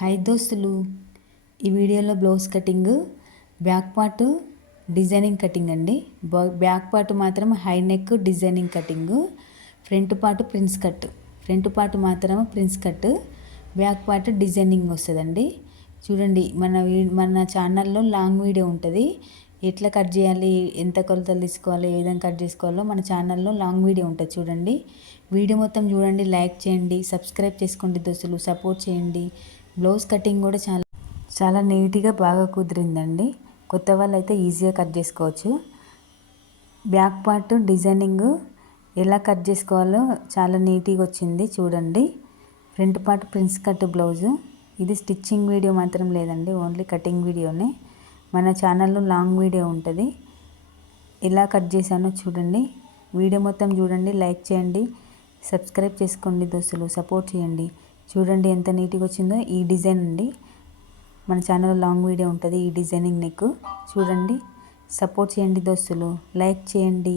High దోస్తులు, ఈ వీడియోలో blouse cutting back part designing cutting అండి. బ్యాక్ పార్ట్ మాత్రం high neck designing cutting, front part prince cut. Front part మాత్రం prince cut, back part designing వస్తుందండి. చూడండి, మన ఛానల్లో లాంగ్ వీడియో ఉంటుంది. ఎట్లా కట్ చేయాలి, ఎంత కొలతలు తీసుకోవాలి, ఏ విధంగా కట్ చేసుకోవాలో మన ఛానల్లో లాంగ్ వీడియో ఉంటుంది. చూడండి, వీడియో మొత్తం చూడండి, లైక్ చేయండి, సబ్స్క్రైబ్ చేసుకోండి దోస్తులు, సపోర్ట్ చేయండి. బ్లౌజ్ కటింగ్ కూడా చాలా నీట్గా బాగా కుదిరిందండి. కొత్త వాళ్ళు అయితే ఈజీగా కట్ చేసుకోవచ్చు. బ్యాక్ పార్ట్ డిజైనింగ్ ఎలా కట్ చేసుకోవాలో చాలా నీట్గా వచ్చింది. చూడండి, front part prince cut blouse. ఇది స్టిచ్చింగ్ వీడియో మాత్రం లేదండి, ఓన్లీ కటింగ్ వీడియోనే. మన ఛానల్లో లాంగ్ వీడియో ఉంటుంది. ఎలా కట్ చేశానో చూడండి, వీడియో మొత్తం చూడండి, లైక్ చేయండి, సబ్స్క్రైబ్ చేసుకోండి దోస్తులు, సపోర్ట్ చేయండి. చూడండి ఎంత నీట్గా వచ్చిందో. ఈ డిజైన్ అండి, మన ఛానల్లో లాంగ్ వీడియో ఉంటుంది. ఈ డిజైనింగ్ నెక్ చూడండి, సపోర్ట్ చేయండి దోస్తులు, లైక్ చేయండి.